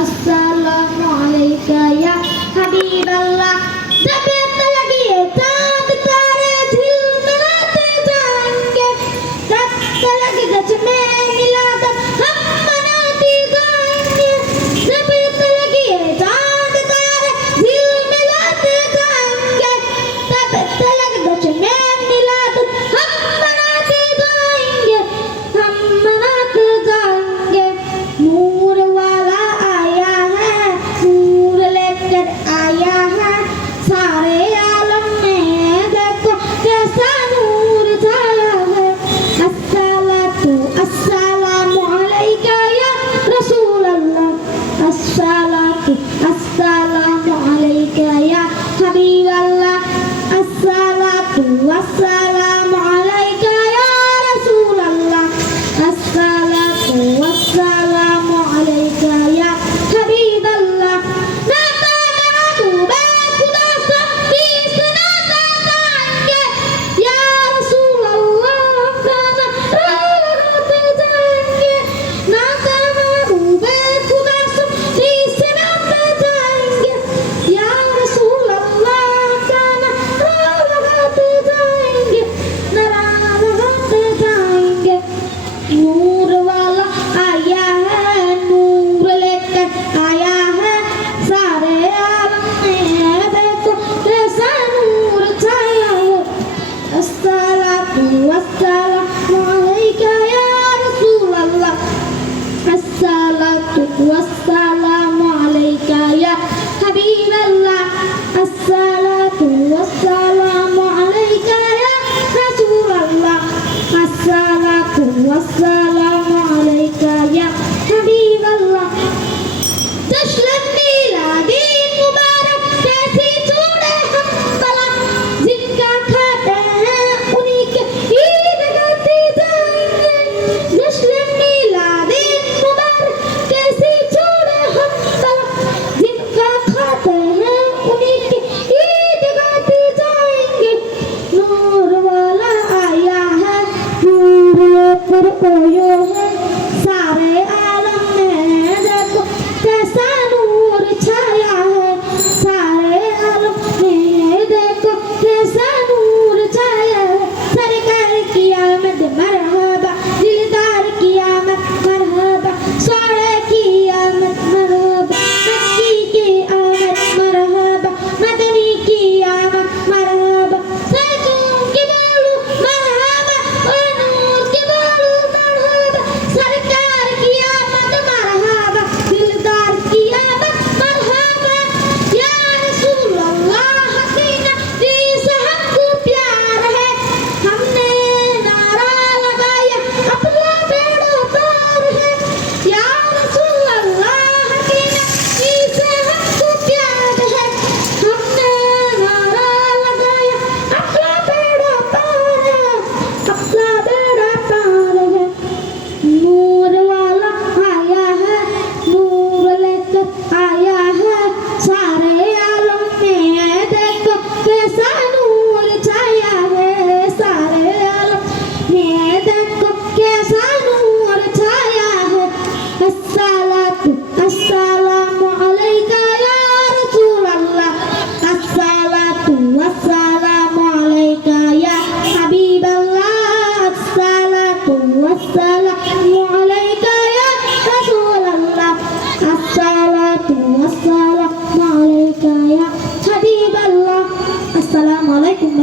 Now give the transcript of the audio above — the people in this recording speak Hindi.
अस्सलामु अलैका या हबीब अल्लाह। तबीयत लगी है चांद तारे झिलमिलाते जाएंगे, रक्त लगी गज में मिलाकर हम मनाते जाएंगे। तबीयत लगी है चांद तारे झिलमिलाते जाएंगे, तबीयत लगी गज में मिलाकर हम मनाते जाएंगे, हम मनाते जाएंगे। नूर वाला आया है, नूर लेकर आया है, सारे आलम में देखो कैसा नूर छाया है। अस्सलामु अलैका या रसूल अल्लाह, अस्सलामु अलैका या हबीब अल्लाह, अस्सलामु अलैका या रसूल अल्लाह, अस्सलामु अलैका या हबीब अल्लाह। नूर वाला आया है, नूर लेकर आया है, सारे आलम में देखो कैसा नूर छाया है। अस्सलामु अलैका या रसूल अल्लाह, अस्सलामु अलैका या हबीब अल्लाह, अस्सलामु अलैका या रसूल अल्लाह, अस्सलामु अलैका या हबीब अल्लाह। जश्न मीलादी मुबारक कैसी छोड़े हम भला, जिनका खाते हैं उन्हीं के ईद करते जाएंगे। जश्न मीलादी मुबारक कैसी छोड़े हम भला, जिनका खाते हैं उन्हीं के ईद करते जाएंगे। नूर वाला आया है, नूर लेकर आया है, सारे आलम में देखो कैसा नूर छाया है, सारे आलम में देखो कैसा नूर छाया है। सरकार की आमद मरहबा, दिलदार की आमद मरहबा, सोने की आमद मरहबा, मक्की की आमद मरहबा, मदनी की आमद मरहबा, सैकड़ों की बोलू मरहबा, और नूर की बोलू मरहबा। सरकार की आमद मरहबा, दिलदार की आमद मरहबा। या रसूल अल्लाह हसीना दिल से हमको प्यार है, हमने नारा लगाया अपना बेड़ा पार है। या रसूल अल्लाह हसीना दिल से हमको प्यार है, हमने नारा लगाया अपना बेड़ा पार है, अपना बेड़ा पार है। नूर वाला आया है, नूर लेकर आया है, सारे आलम में देखो कैसा नूर छाया है, सारे आलम में देखो कैसा नूर छाया है। अस्सलामु अलैका या रसूल अल्लाह, अस्सलामु अलैका या हबीब अल्लाह, अस्सलामु अलैका या रसूल अल्लाह, अस्सलामु अलैका या हबीब अल्लाह। अस्सलामु अलैकुम।